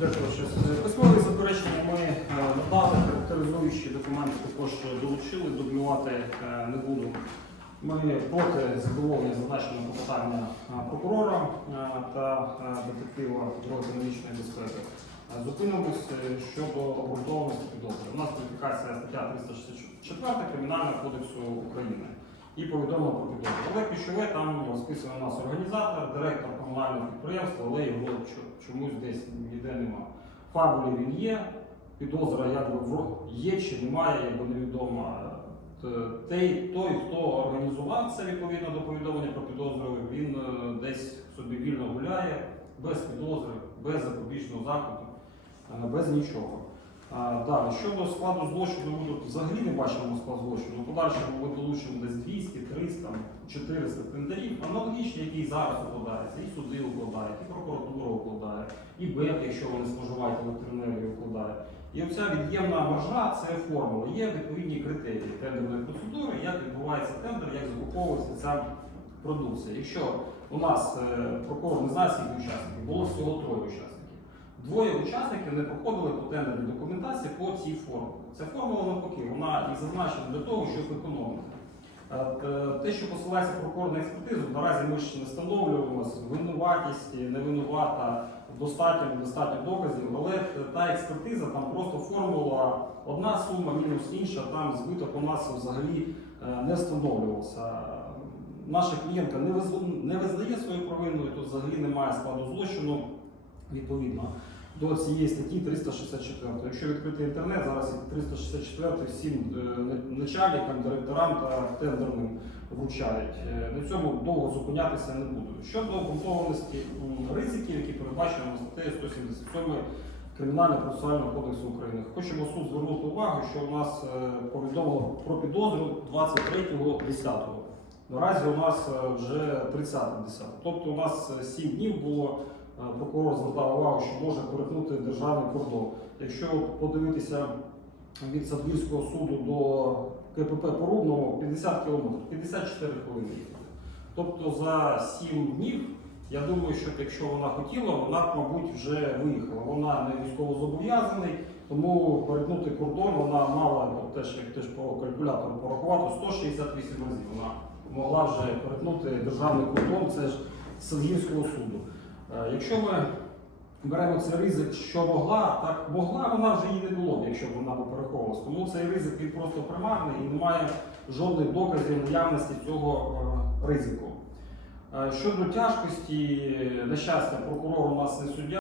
Дякую. Щось. Письмові заперечення ми е, надали, характеризуючі документи також долучили, дублювати е, не буду. Ми проти задоволення зазначеного попитання е, прокурора е, та е, детектива економічної безпеки. Е, Зупинимось е, щодо обґрунтованості підозри. У нас кваліфікація стаття 364 Кримінального кодексу України і повідомлено про підозру. Але ключове там розписано у нас організатор, директор комунального підприємства, але його чомусь десь ніде нема. Фабулі він є, підозра якби є чи немає, якби невідомо. Той, той, хто організував це відповідно до повідомлення про підозру, він е, десь собі вільно гуляє, без підозри, без запобіжного заходу, е, без нічого. А, Далі, щодо складу злочину, ми тут взагалі не бачимо склад злочину. У подальшому ми долучимо десь 200, 300, 400 тендерів, аналогічні, які зараз укладаються, і суди укладають, і прокуратура укладає, і БЕП, якщо вони споживають електроенергію, укладає. І оця від'ємна маржа це формула. Є відповідні критерії тендерної процедури, як відбувається тендер, як закуповується ця продукція. Якщо у нас е, прокурор не знає скільки учасників, було всього троє учасників. Двоє учасників не проходили по тендерній документації по цій формулі. Ця формула навпаки, вона і зазначена для того, щоб економити. Е, Те, що посилається прокурор експертизу, наразі ми ще не встановлюємо винуватість, невинувата, достатньо, недостатньо доказів, але та експертиза там просто формула одна сума мінус інша, там збиток у нас взагалі е, не встановлювався. Наша клієнтка не визнає свою провину, і тут взагалі немає складу злочину відповідно до цієї статті 364. Якщо відкрити інтернет, зараз 364 всім е, начальникам, директорам та тендерним вручають. Е, На цьому довго зупинятися не буду. Щодо обґрунтованості ризиків, які передбачені статтею 177 Кримінального процесуального кодексу України, хочемо суд звернути увагу, що у нас е, повідомило про підозру 23.10. Наразі у нас вже 30.10. Тобто у нас 7 днів було прокурор звертав увагу, що може перетнути державний кордон. Якщо подивитися від Садгірського суду до КПП по Рубному 50 кілометрів, 54 хвилини. Тобто за 7 днів, я думаю, що якщо вона хотіла, вона б, мабуть, вже виїхала. Вона не військово зобов'язаний, тому перетнути кордон вона мала, теж як теж по калькулятору порахувати, 168 разів. Вона могла вже перетнути державний кордон, це ж з Садгірського суду. Е, Якщо ми беремо цей ризик, що могла, так могла, вона вже її не було, якщо б вона би переховувалась. Тому цей ризик він просто примарний і немає жодних доказів наявності цього е, ризику. Е, Щодо тяжкості, на щастя, прокурор у нас не суддя.